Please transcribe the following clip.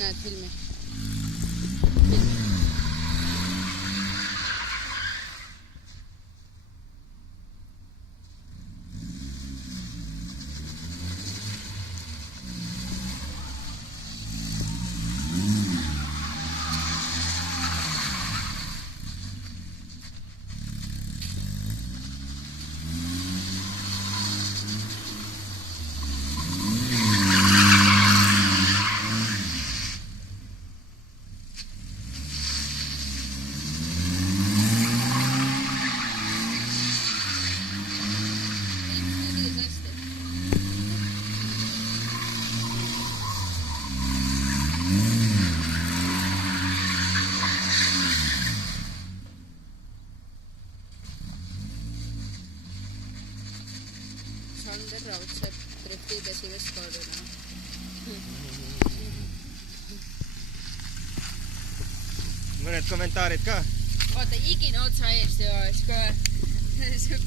Näed filmi. Sander Raudsepp driftib esimest korda. Mõned kommentaarid ka? Oota, igine otsa eest ja siis ka